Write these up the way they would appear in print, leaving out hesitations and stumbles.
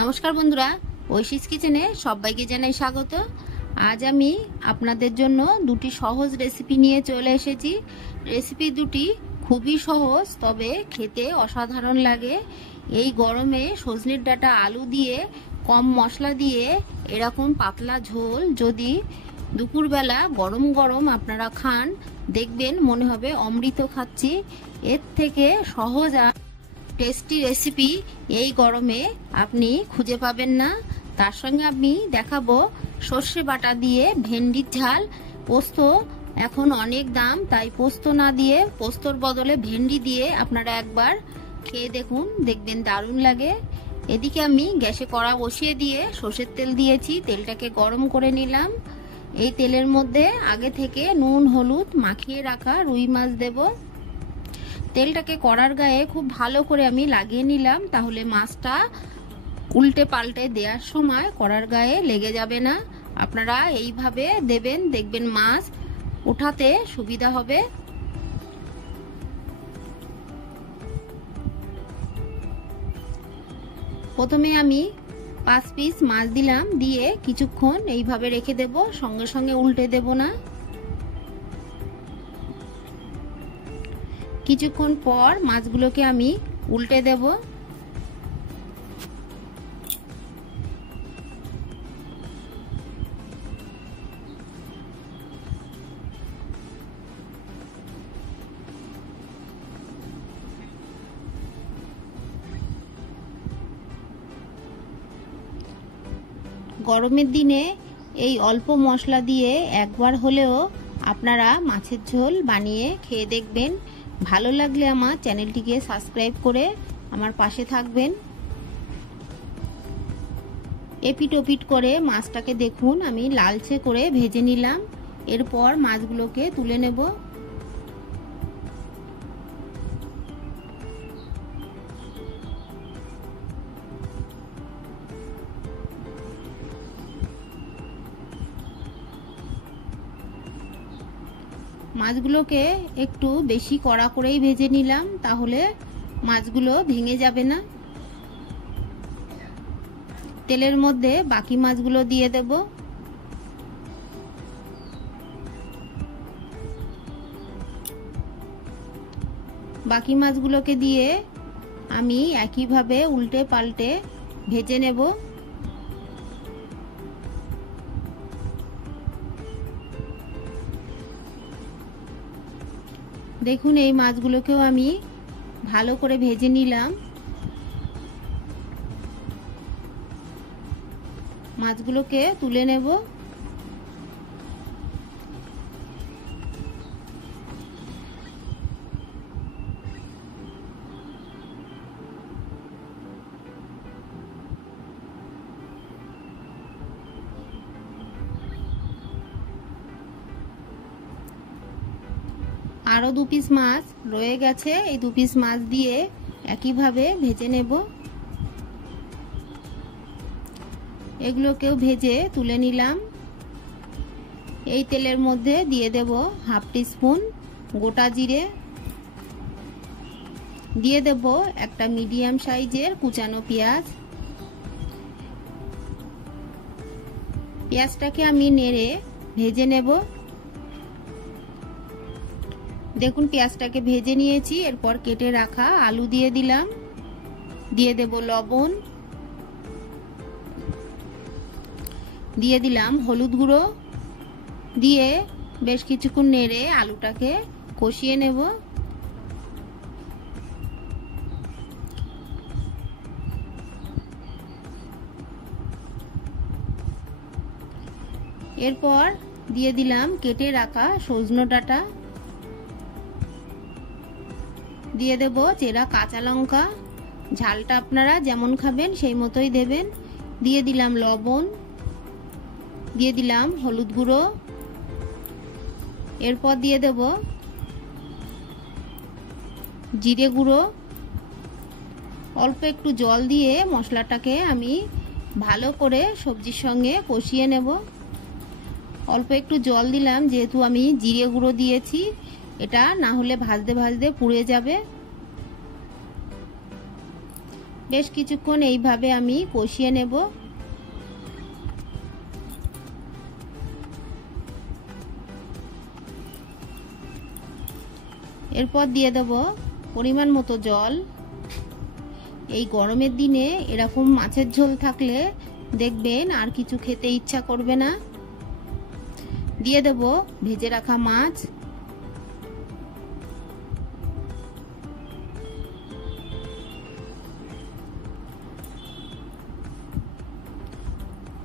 নমস্কার বন্ধুরা, ঐশীস কিচেনে সবাইকে জানাই স্বাগত। আজ আমি আপনাদের জন্য দুটি সহজ রেসিপি নিয়ে চলে এসেছি। রেসিপি দুটি খুবই সহজ, তবে খেতে অসাধারণ লাগে। এই গরমে সজনের ডাঁটা আলু দিয়ে কম মশলা দিয়ে এরকম পাতলা ঝোল যদি দুপুরবেলা গরম গরম আপনারা খান, দেখবেন মনে হবে অমৃত খাচ্ছি। এর থেকে সহজ আর টেস্টি রেসিপি এই গরমে আপনি খুঁজে পাবেন না। তার সঙ্গে আমি দেখাবো সর্ষে বাটা দিয়ে ভেন্ডির ঝাল। পোস্ত এখন অনেক দাম, তাই পোস্ত না দিয়ে পোস্তর বদলে ভেন্ডি দিয়ে আপনারা একবার খেয়ে দেখুন, দেখবেন দারুণ লাগে। এদিকে আমি গ্যাসে কড়া বসিয়ে দিয়ে সর্ষের তেল দিয়েছি, তেলটাকে গরম করে নিলাম। এই তেলের মধ্যে আগে থেকে নুন হলুদ মাখিয়ে রাখা রুই মাছ দেব। তেলটাকে কড়ার গায়ে খুব ভালো করে আমি লাগিয়ে নিলাম, তাহলে মাছটা উল্টে পাল্টে দেওয়ার সময় কড়ার গায়ে লেগে যাবে না। আপনারা এইভাবে দেবেন, দেখবেন মাছ ওঠাতে সুবিধা হবে। প্রথমে আমি 5 পিস মাছ দিলাম, দিয়ে কিছুক্ষণ এইভাবে রেখে দেব, সঙ্গে সঙ্গে উল্টে দেব না। কিছুক্ষণ পর মাছগুলোকে আমি উল্টে দেব। গরমের দিনে এই অল্প মশলা দিয়ে একবার হলেও আপনারা মাছের ঝোল বানিয়ে খেয়ে দেখবেন। ভালো লাগলে আমার চ্যানেলটিকে সাবস্ক্রাইব করে আমার পাশে থাকবেন। এপিট ওপিট করে মাছটাকে দেখুন আমি লালচে করে ভেজে নিলাম। এরপর মাছগুলোকে তুলে নেব। মাছগুলোকে একটু বেশি কড়া করেই ভেজে নিলাম, তাহলে মাছগুলো ভেঙে যাবে না। তেলের মধ্যে বাকি মাছগুলো দিয়ে দেব। বাকি মাছগুলোকে দিয়ে আমি একইভাবে উল্টে পাল্টে ভেজে নেব। দেখুন এই মাছগুলোকেও আমি ভালো করে ভেজে নিলাম। মাছগুলোকে তুলে নেব। আরো 2 পিস মাছ রয়ে গেছে, এই 2 পিস মাছ দিয়ে একইভাবে ভেজে নেব। এগুলোকেও ভেজে তুলে নিলাম। এই তেলের মধ্যে দিয়ে দেব 1/2 টিস্পুন গোটা জিরে, দিয়ে দেব একটা মিডিয়াম সাইজের কুচানো পেঁয়াজ। পেঁয়াজটাকে আমি নেড়ে ভেজে নেব। দেখুন পেঁয়াজটাকে ভেজে নিয়েছি। এরপর কেটে রাখা আলু দিয়ে দিলাম, দিয়ে দেব লবণ, দিয়ে দিলাম হলুদ গুঁড়ো, দিয়ে বেশ কিছুক্ষণ নেড়ে আলুটাকে কষিয়ে নেব। এরপর দিয়ে দিলাম কেটে রাখা সজনে ডাঁটা, দিয়ে দেব চেরা কাঁচা লঙ্কা। ঝালটা আপনারা যেমন খাবেন সেই মতোই দেবেন। দিয়ে দিলাম লবণ, দিয়ে দিলাম হলুদ গুঁড়ো। এরপর দিয়ে দেব জিরে গুঁড়ো। অল্প একটু জল দিয়ে মশলাটাকে আমি ভালো করে সবজির সঙ্গে কষিয়ে নেব। অল্প একটু জল দিলাম, যেহেতু আমি জিরে গুঁড়ো দিয়েছি, এটা না হলে ভাজতে ভাজতে পুড়ে যাবে। বেশ কিছুক্ষণ এইভাবে আমি কষিয়ে নেব। এরপর দিয়ে দেব পরিমাণ মতো জল। এই গরমের দিনে এরকম মাছের ঝোল থাকলে দেখবেন আর কিছু খেতে ইচ্ছা করবে না। দিয়ে দেব ভেজে রাখা মাছ।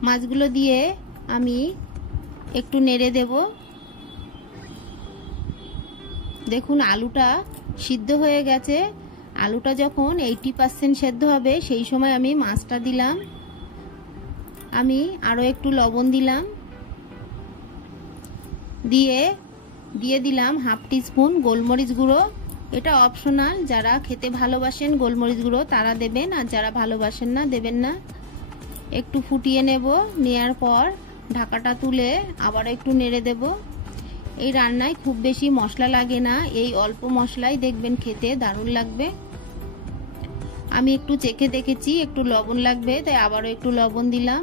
মাছগুলো দিয়ে আমি একটু নেড়ে দেব। দেখুন আলুটা সিদ্ধ হয়ে গেছে। আলুটা যখন 80% সেদ্ধ হবে সেই সময় আমি মাছটা দিলাম। আমি আরও একটু লবণ দিলাম, দিয়ে দিলাম হাফ টিস্পুন গোলমরিচ গুঁড়ো। এটা অপশনাল, যারা খেতে ভালোবাসেন গোলমরিচ গুঁড়ো তারা দেবেন, আর যারা ভালোবাসেন না দেবেন না। একটু ফুটিয়ে নেব, নেয়ার পর ঢাকাটা তুলে আবার একটু নেড়ে দেব। এই রান্নায় খুব বেশি মশলা লাগে না, এই অল্প মশলাই দেখবেন খেতে দারুণ লাগবে। আমি একটু চেখে দেখেছি একটু লবণ লাগবে, তাই আবারও একটু লবণ দিলাম।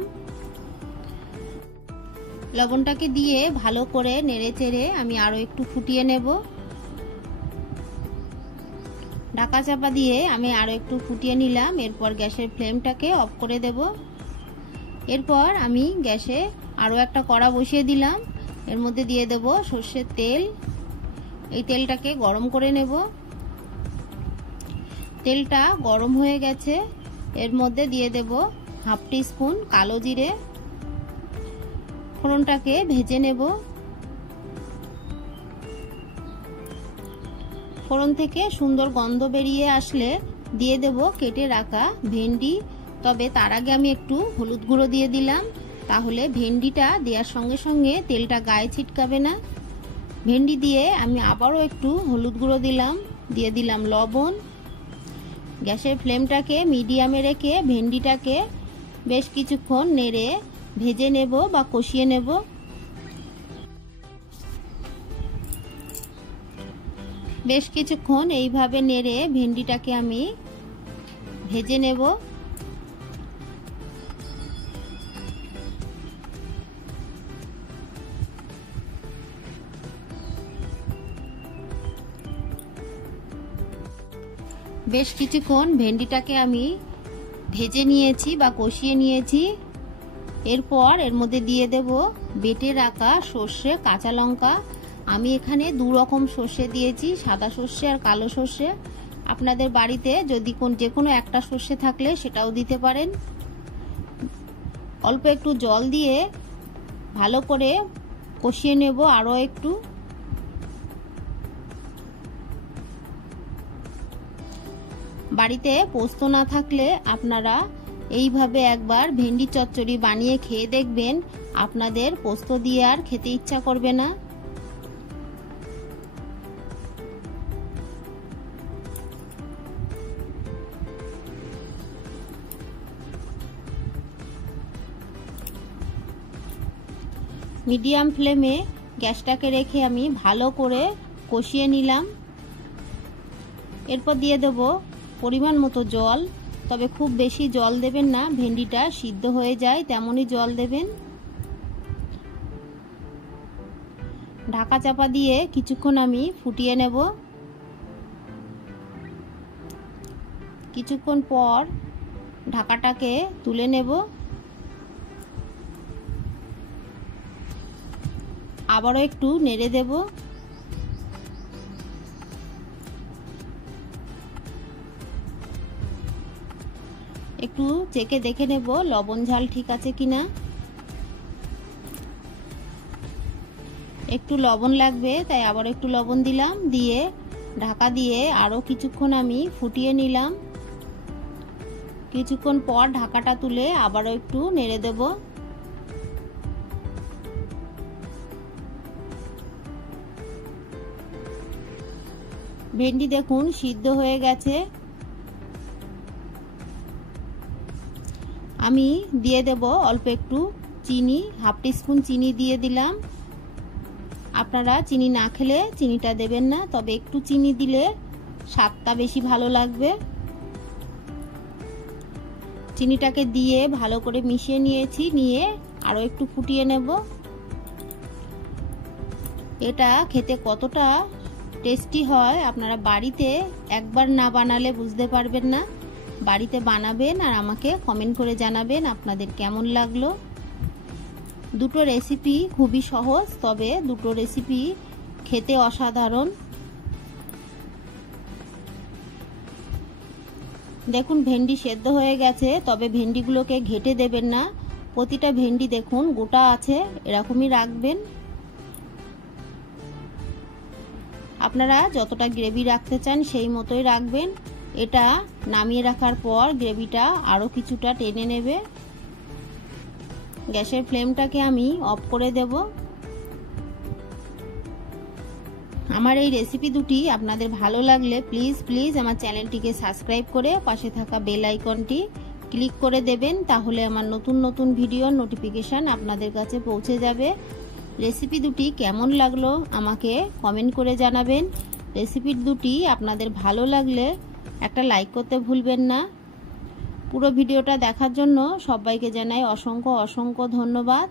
লবণটাকে দিয়ে ভালো করে নেড়ে চেড়ে আমি আরো একটু ফুটিয়ে নেব। ঢাকা চাপা দিয়ে আমি আরো একটু ফুটিয়ে নিলাম। এরপর গ্যাসের ফ্লেমটাকে অফ করে দেব। এরপর আমি গ্যাসে আরো একটা কড়া বসিয়ে দিলাম। এর মধ্যে দিয়ে দেব সর্ষের তেল। এই তেলটাকে গরম করে নেব। তেলটা গরম হয়ে গেছে, এর মধ্যে দিয়ে দেব হাফ টিস্পুন কালো জিরে। ফোড়নটাকে ভেজে নেব। ফোড়ন থেকে সুন্দর গন্ধ বেরিয়ে আসলে দিয়ে দেব কেটে রাখা ভেন্ডি। তবে তার আগে আমি একটু হলুদ গুঁড়ো দিয়ে দিলাম, তাহলে ভেন্ডিটা দেওয়ার সঙ্গে সঙ্গে তেলটা গায়ে ছিটকাবে না। ভেন্ডি দিয়ে আমি আবারও একটু হলুদ গুঁড়ো দিলাম, দিয়ে দিলাম লবণ। গ্যাসের ফ্লেমটাকে মিডিয়ামে রেখে ভেন্ডিটাকে বেশ কিছুক্ষণ নেড়ে ভেজে নেব বা কষিয়ে নেব। বেশ কিছুক্ষণ এইভাবে নেড়ে ভেন্ডিটাকে আমি ভেজে নেব। বেশ কিছুক্ষণ ভেন্ডিটাকে আমি ভেজে নিয়েছি বা কষিয়ে নিয়েছি। এরপর এর মধ্যে দিয়ে দেব বেটে রাখা সর্ষে, কাঁচা লঙ্কা। আমি এখানে দু রকম সর্ষে দিয়েছি, সাদা সর্ষে আর কালো সর্ষে। আপনাদের বাড়িতে যদি যে কোনো একটা সর্ষে থাকলে সেটাও দিতে পারেন। অল্প একটু জল দিয়ে ভালো করে কষিয়ে নেব আরও একটু। বাড়িতে পোস্ত না থাকলে আপনারা এইভাবে একবার ভেন্ডি চচ্চড়ি বানিয়ে খেয়ে দেখবেন, আপনাদের পোস্ত দিয়ে আর খেতে ইচ্ছা করবে না। মিডিয়াম ফ্লেমে গ্যাসটাকে রেখে আমি ভালো করে কষিয়ে নিলাম। এরপর দিয়ে দেব পরিমাণ মতো জল, তবে খুব বেশি জল দেবেন না, ভেন্ডিটা সিদ্ধ হয়ে যায় তেমনই জল দেবেন। ঢাকা চাপা দিয়ে কিছুক্ষণ আমি ফুটিয়ে নেব। কিছুক্ষণ পর ঢাকাটাকে তুলে নেব। আবারও একটু নেড়ে দেব। একটু চেখে দেখে নেব লবণ ঝাল ঠিক আছে কিনা। একটু লবণ লাগবে, তাই আবার একটু লবণ দিলাম। দিয়ে ঢাকা দিয়ে আরো কিছুক্ষণ আমি ফুটিয়ে নিলাম। কিছুক্ষণ পর ঢাকাটা তুলে আবারও একটু নেড়ে দেব। ভেন্ডি দেখুন সিদ্ধ হয়ে গেছে। আমি দিয়ে দেব অল্প একটু চিনি, হাফ টিস্পুন চিনি দিয়ে দিলাম। আপনারা চিনি না খেলে চিনিটা দেবেন না, তবে একটু চিনি দিলে স্বাদটা বেশি ভালো লাগবে। চিনিটাকে দিয়ে ভালো করে মিশিয়ে নিয়েছি, নিয়ে আরও একটু ফুটিয়ে নেব। এটা খেতে কতটা টেস্টি হয় আপনারা বাড়িতে একবার না বানালে বুঝতে পারবেন না। বাড়িতে বানাবেন আর আমাকে কমেন্ট করে জানাবেন আপনাদের কেমন লাগলো। দুটো রেসিপি খুবই সহজ, তবে দুটো রেসিপি খেতে অসাধারণ। দেখুন ভেন্ডি সেদ্ধ হয়ে গেছে, তবে ভেন্ডিগুলোকে ঘেটে দেবেন না। প্রতিটা ভেন্ডি দেখুন গোটা আছে, এরকমই রাখবেন। আপনারা যতটা গ্রেভি রাখতে চান সেই মতোই রাখবেন। এটা নামিয়ে রাখার পর গ্রেভিটা আরও কিছুটা টেনে নেবে। গ্যাসের ফ্লেমটাকে আমি অফ করে দেব। আমার এই রেসিপি দুটি আপনাদের ভালো লাগলে প্লিজ আমার চ্যানেলটিকে সাবস্ক্রাইব করে পাশে থাকা বেল আইকনটি ক্লিক করে দেবেন, তাহলে আমার নতুন ভিডিওর নোটিফিকেশান আপনাদের কাছে পৌঁছে যাবে। রেসিপি দুটি কেমন লাগলো আমাকে কমেন্ট করে জানাবেন। রেসিপি দুটি আপনাদের ভালো লাগলে একটা লাইক করতে ভুলবেন না। পুরো ভিডিওটা দেখার জন্য সবাইকে জানাই অসংখ্য ধন্যবাদ।